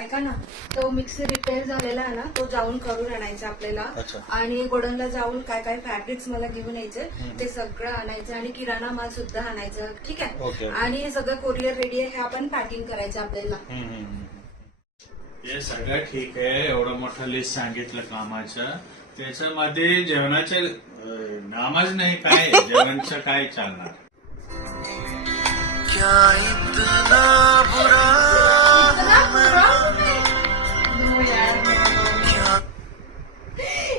ऐका ना, तो मिक्सी रिपेअर झालेला आहे ना, तो जाऊन करून आणायचा आपल्याला. आणि गोडाऊनला जाऊन काय काय फॅब्रिक्स मला घेऊन यायचे ते सगळं आणायचं आणि किराणा माल सुद्धा आणायचं. ठीक आहे. आणि हे सगळं कोरिअर रेडी आहे, हे आपण पॅकिंग करायचं आपल्याला. हे सगळं ठीक आहे. एवढं मोठं लिस्ट सांगितलं कामाचं. त्याच्यामध्ये जेवणाचे नामच नाही, काय जेवणचं काय चालणार.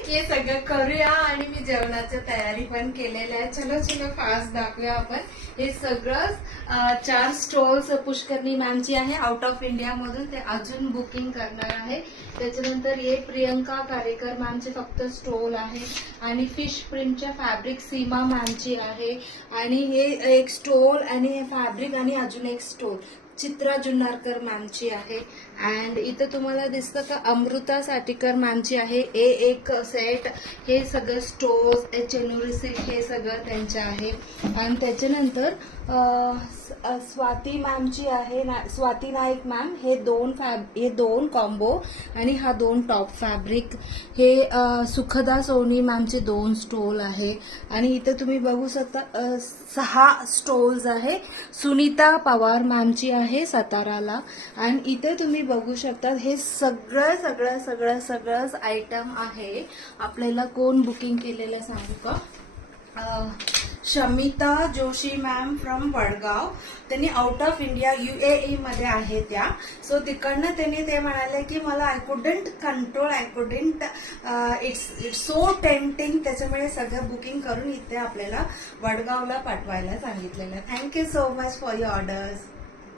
हे सगळं करूया आणि मी जेवणाची तयारी पण केलेली आहे. चलो चलो फास्ट दाखवूया आपण. हे सगळं 4 स्टॉल्स पुष्करणी मॅमची आहे आउट ऑफ इंडिया मधून, ते अजून बुकिंग करणार आहे. त्याच्यानंतर हे प्रियंका कारेकर मॅमचे फक्त स्टॉल आहे. आणि फिश प्रिंटच्या फॅब्रिक सीमा मॅमची आहे. आणि हे एक स्टॉल आणि हे फॅब्रिक आणि अजून एक स्टॉल चित्रा जुन्नारकर मॅमची आहे. अँड इथं तुम्हाला दिसतं का अमृता साठीकर मॅमची आहे. हे एक सेट, हे सगळं स्टोर्स, चेनुरी सिल्क, हे सगळं त्यांचं आहे. आणि त्याच्यानंतर स्वाती मॅमची आहे, स्वाती नाईक मॅम. हे दोन कॉम्बो आणि हा 2 टॉप फॅब्रिक. हे सुखदा सोनी मॅमचे 2 स्टॉल आहे. आणि इथं तुम्ही बघू शकता 6 स्टॉल्स आहे. सुनीता पवार मॅमची आहे साताराला. आणि इथे तुम्ही बघू शकता हे सगळंच आयटम आहे. आपल्याला कोण बुकिंग केलेलं सांगू का? Shamita Joshi ma'am from Vadgaon. त्यांनी आउट ऑफ इंडिया UAE मध्ये आहे त्या. सो तिकडनं त्यांनी ते म्हणाले की मला I couldn't control, it's so tempting. त्याच्यामुळे सगळं बुकिंग करून इथे आपल्याला वडगावला पाठवायला सांगितलेलं. Thank you so much for your orders.